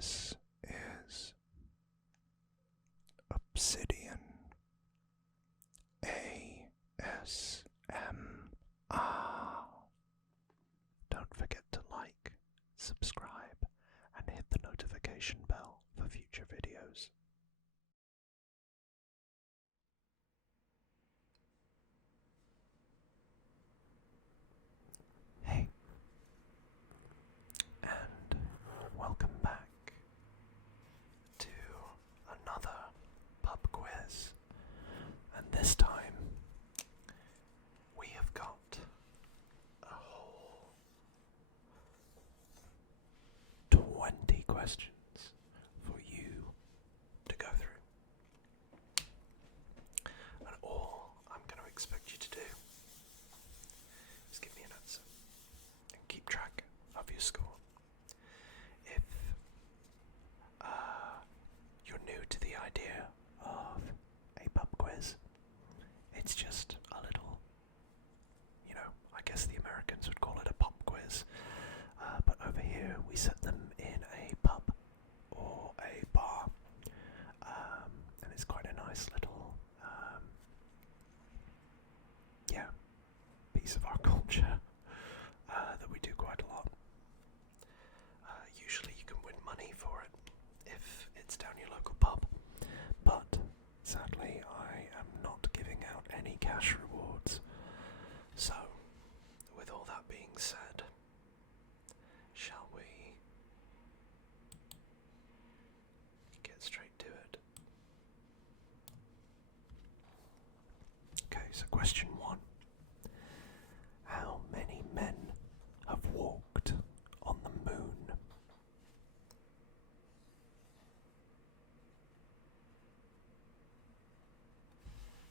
This is Obsidian ASMR. Don't forget to like, subscribe, and hit the notification bell for future videos. Hey, and welcome back to another pub quiz, and this time we have got a whole 20 questions for you to go through, and all I'm going to expect you to do is give me an answer and keep track of your score. If you're new to the idea of a pub quiz, it's just a little, I guess the Americans would call it a pub quiz, but over here we set them in a pub or a bar, and it's quite a nice little, piece of our culture that we do quite a lot. Usually you can win money for it if it's down your local pub, but sadly I am not giving out any cash rewards. So, with all that being said, shall we get straight to it? Okay, so question 1. How many men have walked on the moon?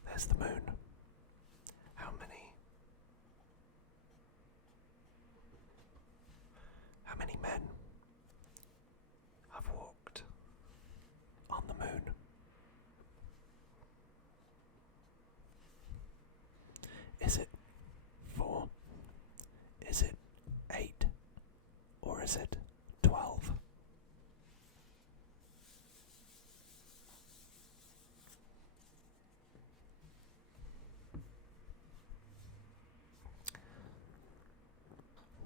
There's the moon. How many men have walked on the moon? Is it 4? Is it 8? Or is it 12?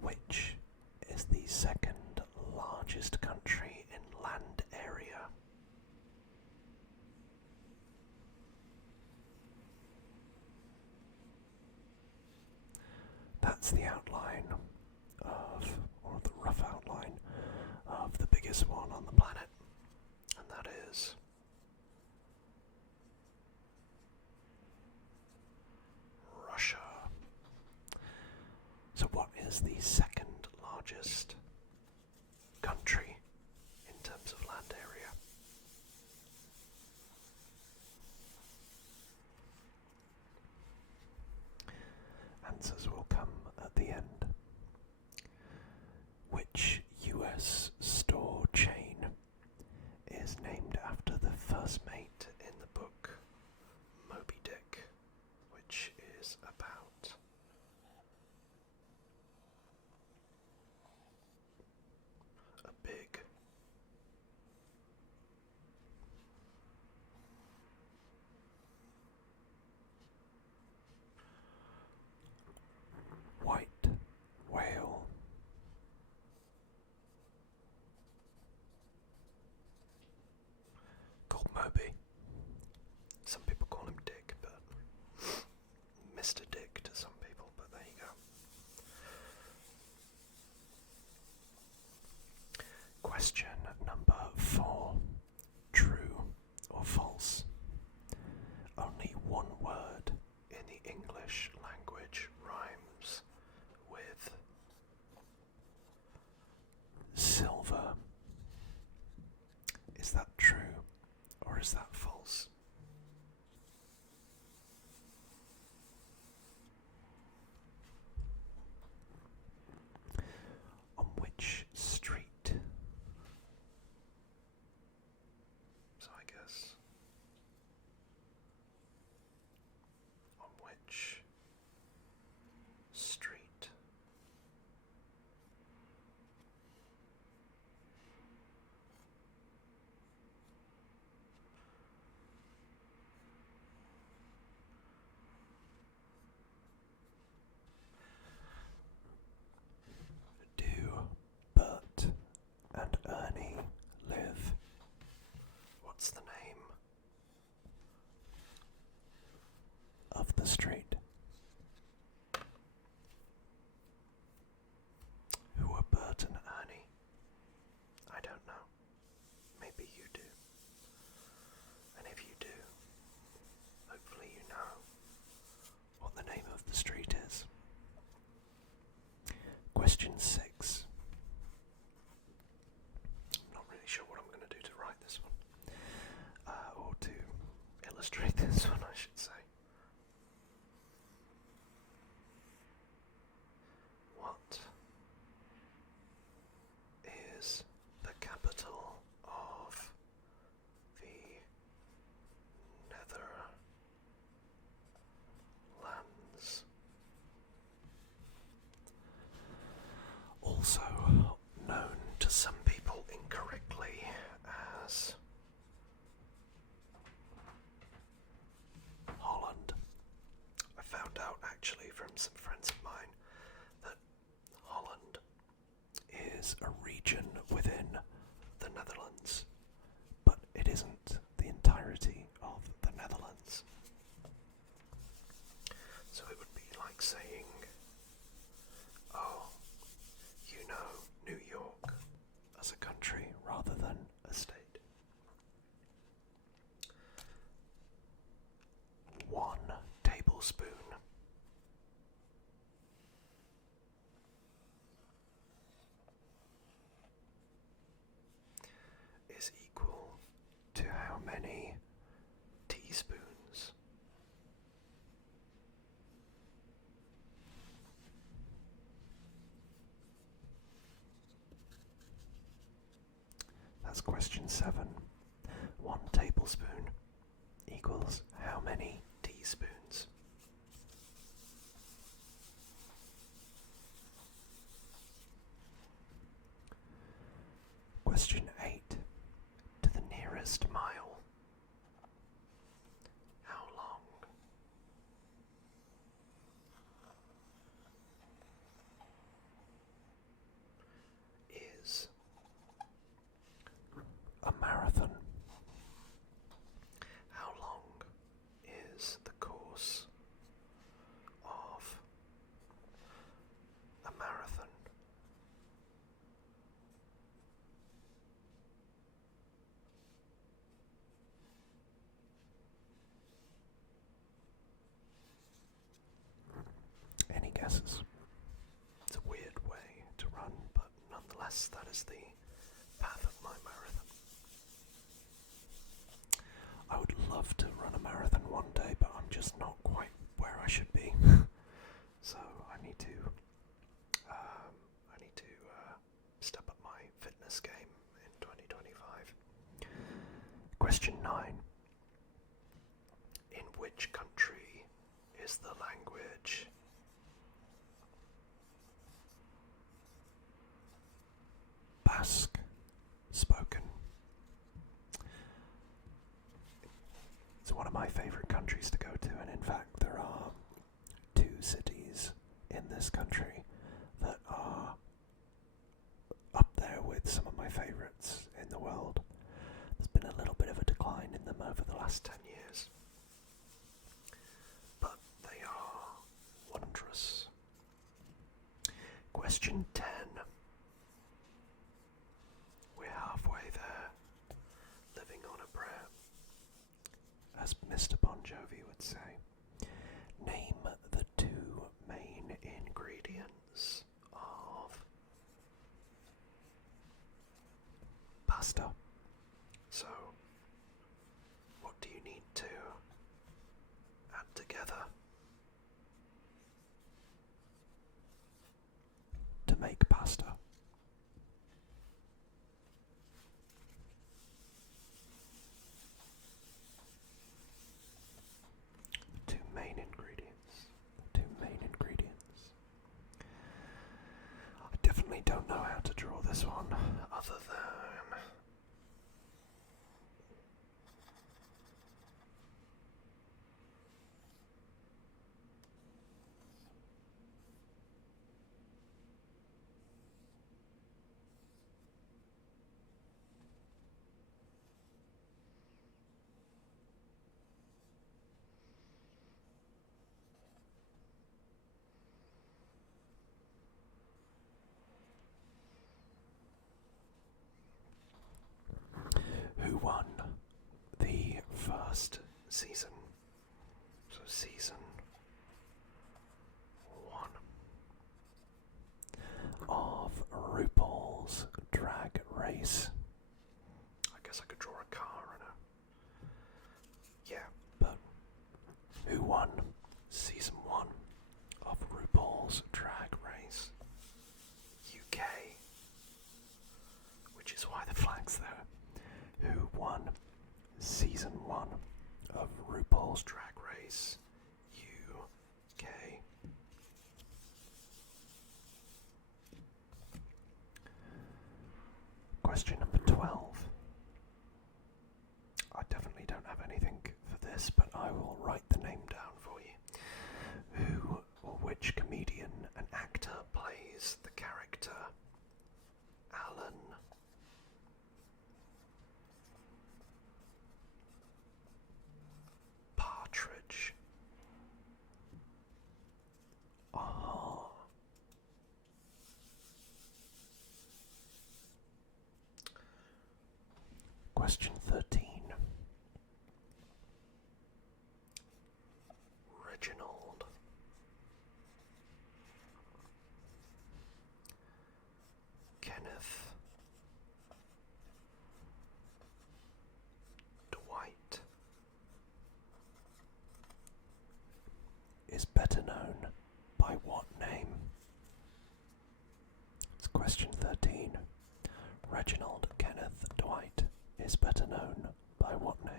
Which is the second largest country in land area? That's the outline or the rough outline of the biggest one on the planet, and that is Russia. So what is the second largest country in terms of land area? Answers will come at the end. Which US store chain is named after the first mate in the book Moby Dick, which is about a big white whale? Called Moby. Some people call him Dick, but Mr. Dick to some people, but there you go. Question number 4. True or false? Only one word in the English language rhymes with silver. Is that true or is that false? the street is. Question 6. I'm not really sure what I'm going to do to write this one. Or to illustrate this one, I should say. What is the capital of the Netherlands? Also known to some people incorrectly as Holland. I found out actually from some friends of mine that Holland is a region within the Netherlands, but it isn't the entirety of the Netherlands. So it would be like saying, oh, you know New York as a country rather than a state. 1 tablespoon is equal to how many teaspoons? That's question 7. 1 tablespoon equals how many teaspoons? Question 8. To the nearest mile, how long? Is a marathon? How long is the course of a marathon? Any guesses? It's a weird way to run, but nonetheless, that is the path of my marathon. I would love to run a marathon one day, but I'm just not quite where I should be. So I need to step up my fitness game in 2025. Question 9. In which country is the language Basque spoken? It's one of my favourite countries to go to, and in fact there are 2 cities in this country that are up there with some of my favourites in the world. There's been a little bit of a decline in them over the last 10 years, but they are wondrous. Question 10. We're halfway there. Living on a prayer, as Mr. Bon Jovi would say. Name the 2 main ingredients of pasta. So, what do you need to add together to make pasta? The 2 main ingredients. I definitely don't know how to draw this one, other than who won the first season. So season race. I guess I could draw a car and a... Yeah, but who won Season 1 of RuPaul's Drag Race UK? Which is why the flag's there. Who won Season 1 of RuPaul's Drag Race UK? Question number 12. I definitely don't have anything for this, but I will write the name down for you. Who or which comedian and actor plays the character Alan Partridge? Ah. Question 13. Reginald Kenneth Dwight is better known by what name? It's question 13. Reginald Kenneth Dwight is better known by what name?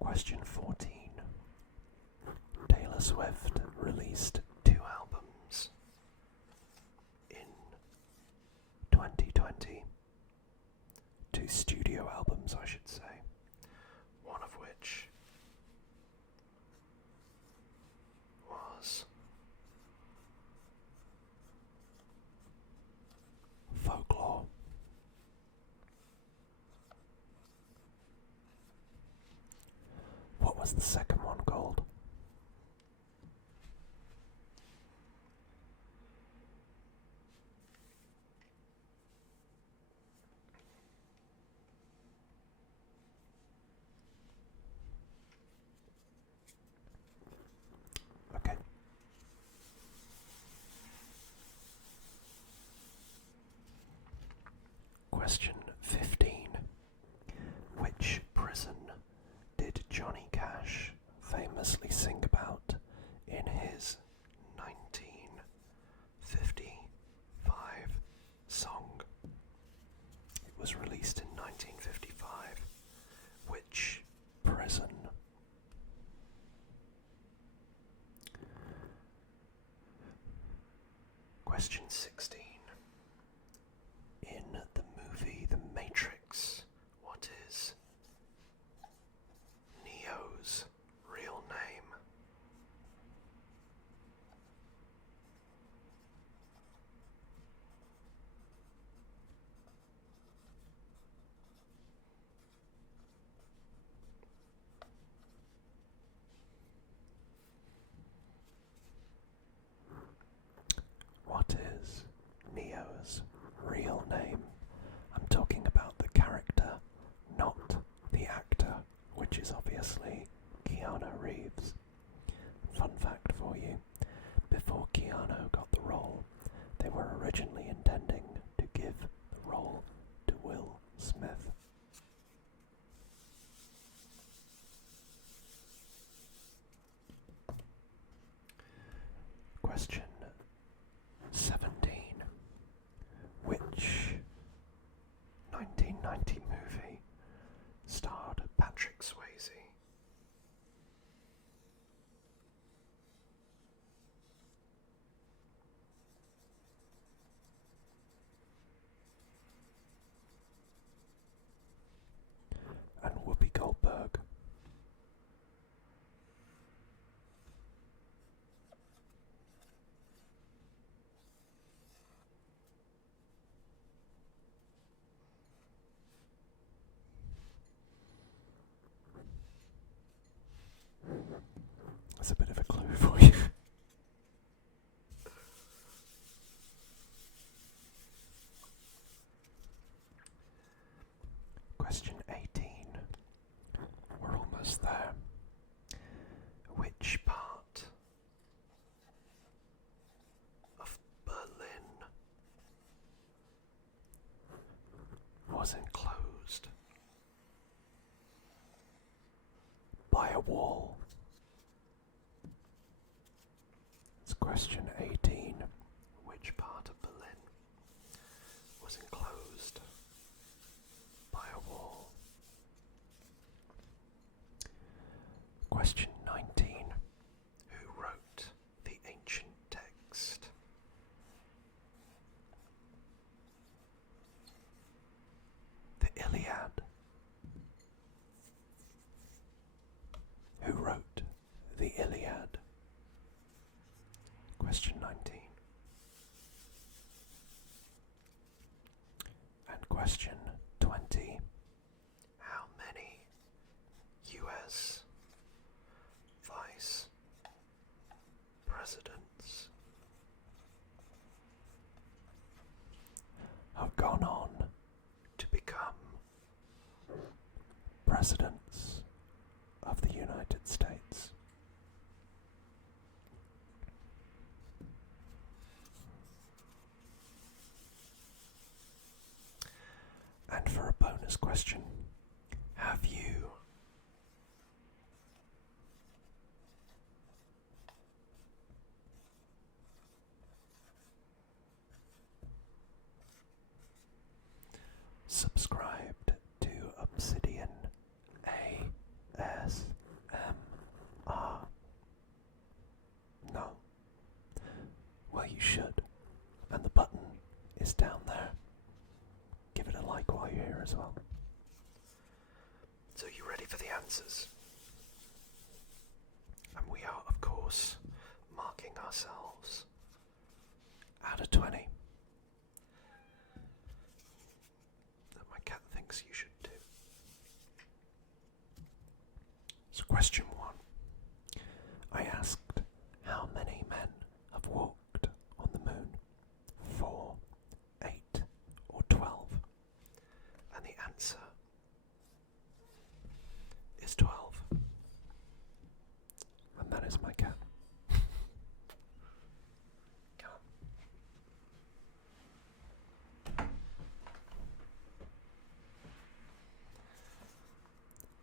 Question 14. Taylor Swift released 2 albums in 2020. 2 studio albums, I should say. One of which was Folklore. What was the second one called? Okay. Question 15. Which prison did Johnny Cash famously sing about in his 1955 song? It was released in 1955. Which prison? Question 16. In the movie The Matrix, what is Neo's real name? What is Neo's real name? I'm talking about the character, not the actor, which is obviously Keanu Reeves. Fun fact for you, before Keanu got the role, they were originally intending to give the role to Will Smith. Question 17. Which 1990 movie starred Patrick Swayze? And Whoopi Goldberg. That's a bit of a clue for you. Question 18. We're almost there. Which part Question 18. Which part of Berlin was enclosed by a wall? Question 19. Who wrote the ancient text? The Iliad. Who wrote the Iliad? Question 19. And question 20. How many US vice presidents have gone on to become presidents of the United States? And for a bonus question, have you subscribed to Obsidian ASMR? No? Well, you should. And the button is down there. Give it a like while you're here as well. So you ready for the answers? And we are, of course, marking ourselves out of 20. That my cat thinks you should do. So question 1. I asked how many men have walked on the moon? 4, 8, or 12? And the answer is 12. And that is my cat. Come on.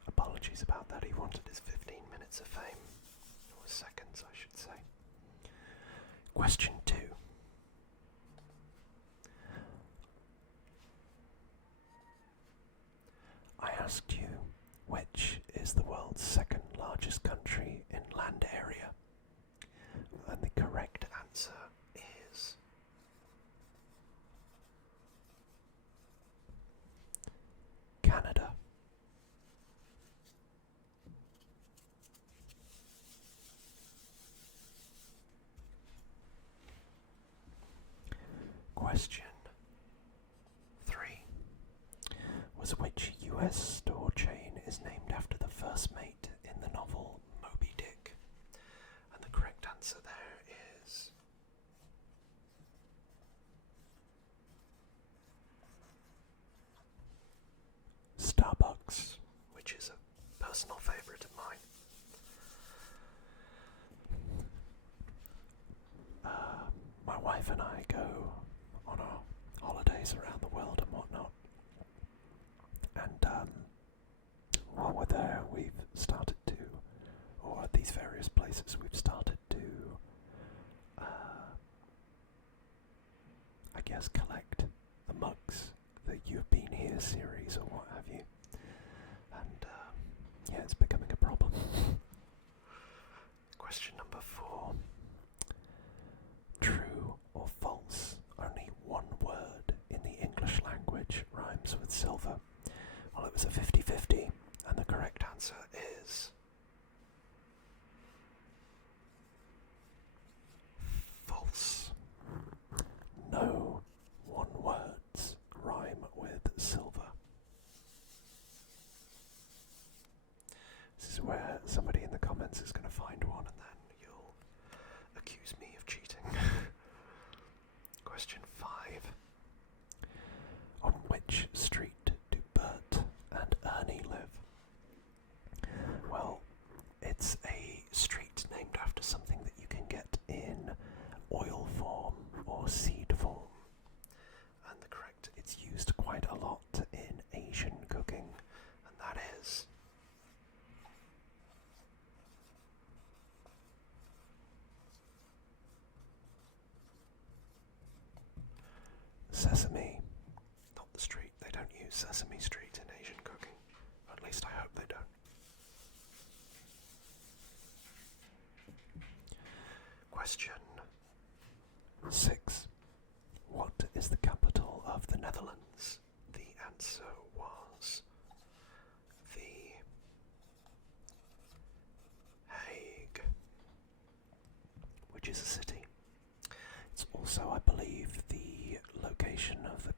Apologies about that, he wanted his 15 minutes of fame. Or seconds, I should say. Question 2. I asked you, which is the world's second largest country in land area? And the correct answer is Canada. Question 3. Was which US store chain is named after the first mate in the novel Moby Dick? And the correct answer there is Starbucks, which is a personal favourite of mine. My wife and I go on our holidays around the world and whatnot. And while we're there, we've started to, or at these various places, we've started to, I guess, collect the mugs, the You've Been Here series or what have you. And yeah, it's becoming a problem. Question number 4. True or false? Only one word in the English language rhymes with silver. Well, it was a 50-50, and the correct answer is false. No one words rhyme with silver. This is where somebody in the comments is going to find one, and then you'll accuse me of cheating. Question 5. On which street do Bert and Ernie live? Well, it's a street named after something that you can get in oil form or seed form. And the correct, it's used quite a lot in Asian cooking, and that is Sesame. Not the street. They don't use Sesame Street in Asian cooking. At least I hope they don't. Question 6. What is the capital of the Netherlands? The answer was The Hague, which is a city. It's also, I believe, the location of the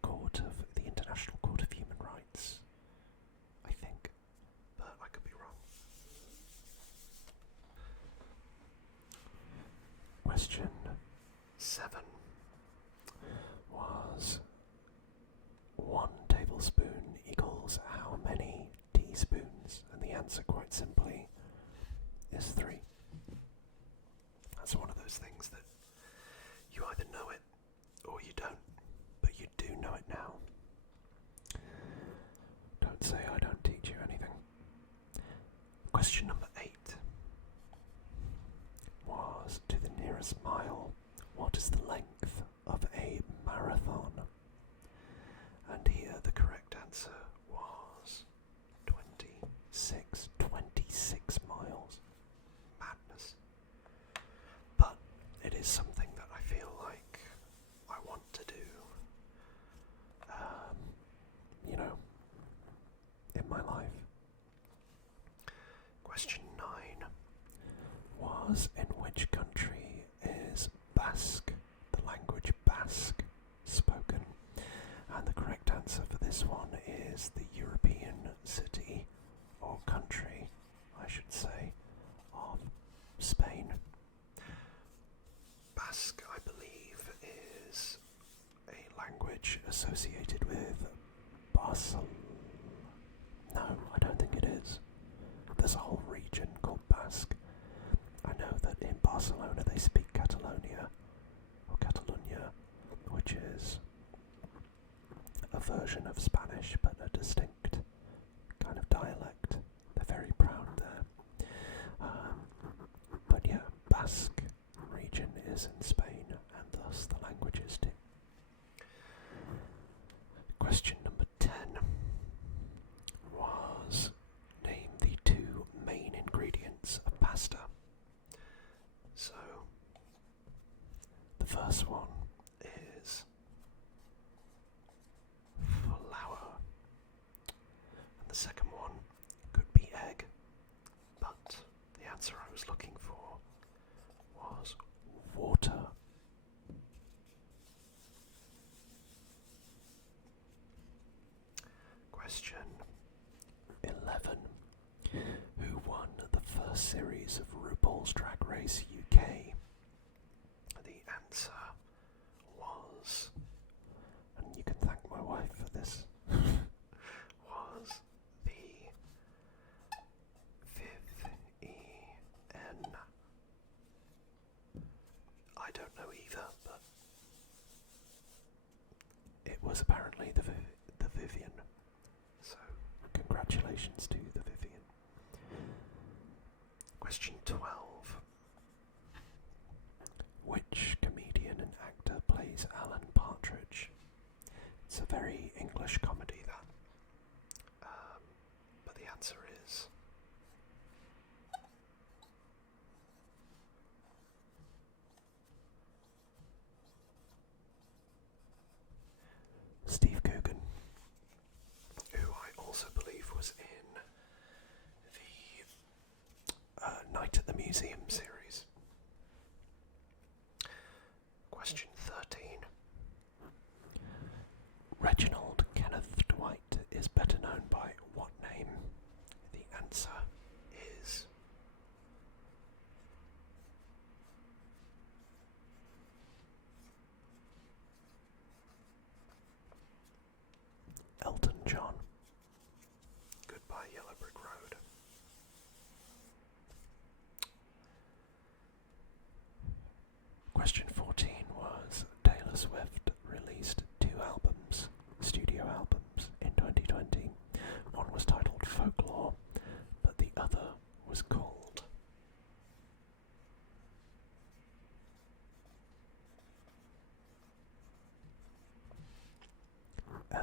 International Court of Human Rights. I think, but I could be wrong. Question 7 was 1 tablespoon equals how many teaspoons? And the answer, quite simply, is 3. That's one of those things that you either know it or you don't, but you do know it now. Don't say I don't teach you anything. Question number 8 was, to the nearest mile, what is the length of a marathon? And here the correct answer was 26 miles. Madness. But it is something that I feel like I want to do, in my life. Question 9 was, in which country is Basque, the language Basque, spoken? And the correct answer for this one is the European city, or country, I should say, of Spain. Basque, I believe, is a language associated with Barcelona. No, I don't think it is. There's a whole region called Basque. I know that in Barcelona they speak Catalonia, or Catalunya, which is a version of Spanish, but a distinct kind of dialect. They're very proud there. But yeah, Basque region is in Spain, and thus the languages too. Question number 10 was, name the 2 main ingredients of pasta. So, the first one is flour, and the second one could be egg, but the answer I was looking for was water. Question 11. Who won the first series of RuPaul's Drag Race UK? The answer was, and you can thank my wife for this, was the Vivienne. I don't know either, but it was apparently the Vivian. So, congratulations to the Vivian. Question 12. Which comedian and actor plays Alan Partridge? It's a very English comedy, that. But the answer is Steve Coogan, who I also believe was in the Night at the Museum series. Question 13. Reginald Kenneth Dwight is better known by what name? The answer is Elton John. Goodbye Yellow Brick Road.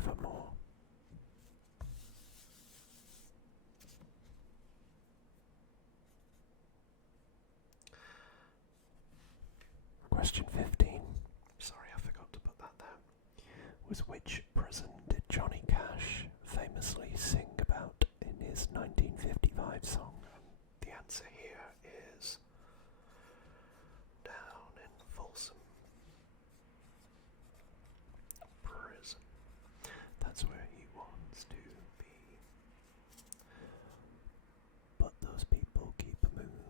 forevermore. Question 15. Sorry, I forgot to put that there. Was which prison did Johnny Cash famously sing about in his 1955 song? And the answer here is down in Folsom Prison. That's where he wants to be. But those people keep moving,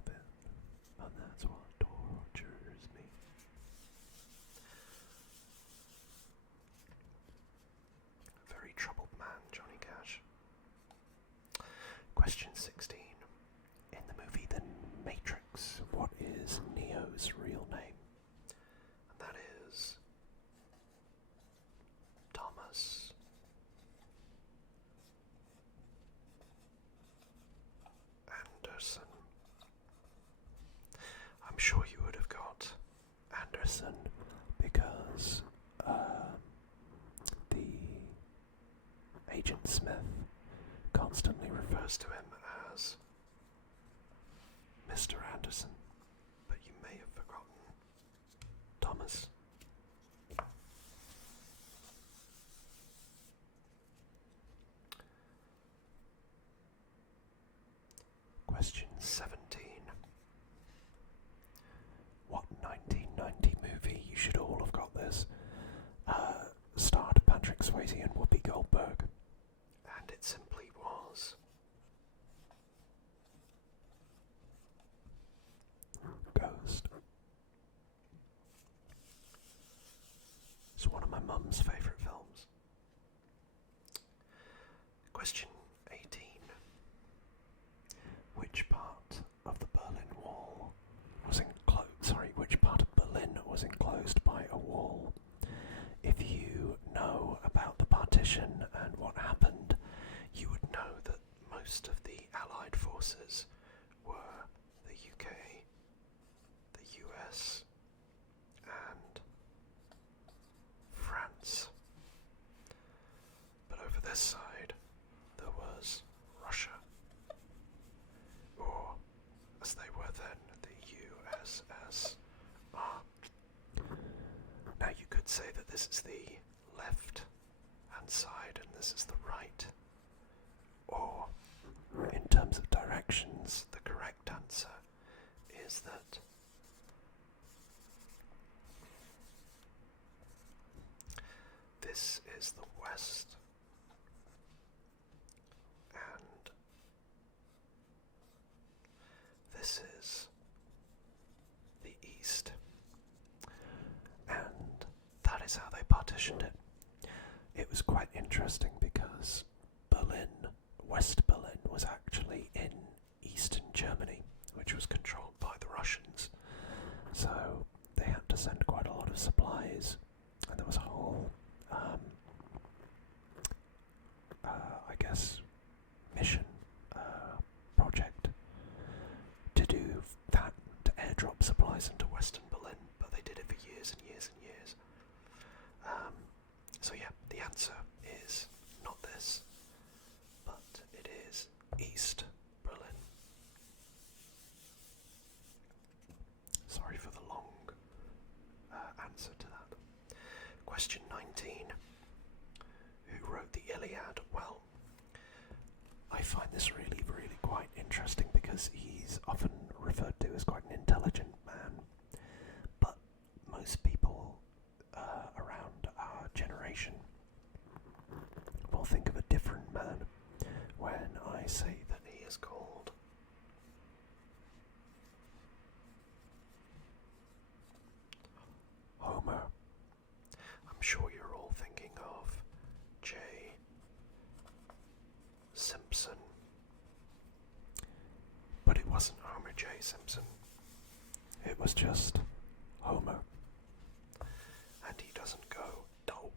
and that's what tortures me. Very troubled man, Johnny Cash. Question 16. In the movie The Matrix, what is Neo's real name? And that is Thomas Anderson. I'm sure you would have got Anderson because the Agent Smith constantly refers to him as Mr. Anderson, but you may have forgotten Thomas. Question 17. What 1990 movie, you should all have got this, starred Patrick Swayze and Whoopi Goldberg? And it simply was Ghost. It's one of my mum's favourite films. Question 18. Which part of the Berlin Wall was which part of Berlin was enclosed by a wall? If you know about the partition and what happened, you would know that most of the Allied forces were the UK, the US, and France. But over this side, there was Russia, or as they were then, the USSR. Now you could say that this is the left-hand side and this is the right, or in terms of directions, the correct answer is that this is the west and this is the east, and that is how they partitioned it. It was quite interesting because West Berlin was actually in eastern Germany, which was controlled by the Russians. So they had to send quite a lot of supplies, and there was a whole, mission, project to do that, to airdrop supplies into Western Berlin, but they did it for years and years and years. So yeah, the answer is not this, but it is East Berlin. Sorry for the long answer to that. Question 19. Who wrote the Iliad? Well, I find this really, really quite interesting because he's often referred to as quite an intelligent man, but most people around our generation will think of a different man when I say that he is called Homer. I'm sure you're all thinking of J. Simpson, but it wasn't Homer J. Simpson. It was just Homer. And he doesn't go dope.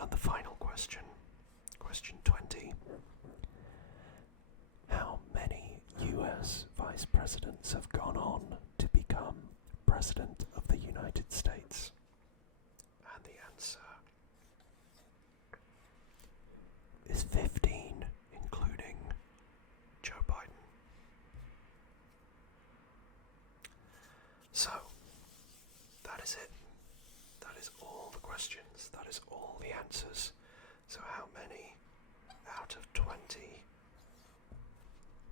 And the final question, question 20. How many US vice presidents have gone on to become President of the United States? And the answer is 15, including Joe Biden. So, that is it. That is all the questions. That is all the answers. So how many out of 20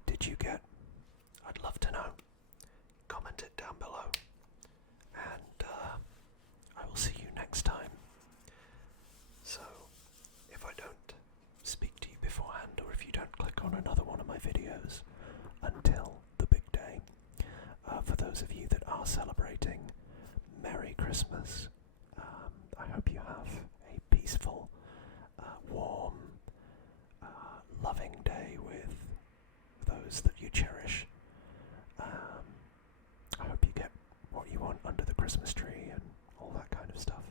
did you get? I'd love to know. Comment it down below. And I will see you next time. So, if I don't speak to you beforehand, or if you don't click on another one of my videos until the big day, for those of you that are celebrating, Merry Christmas. I hope you have a peaceful, warm, loving day with those that you cherish. I hope you get what you want under the Christmas tree and all that kind of stuff.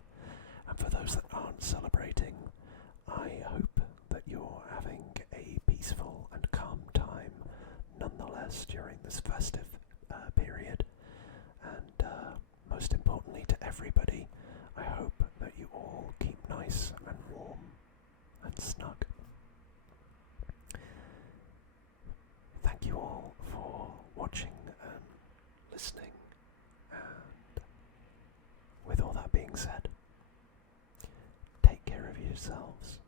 And for those that aren't celebrating, I hope that you're having a peaceful and calm time nonetheless during this festive period. And most importantly to everybody, I hope that you all keep nice and warm and snug. Thank you all for watching and listening, and with all that being said, take care of yourselves.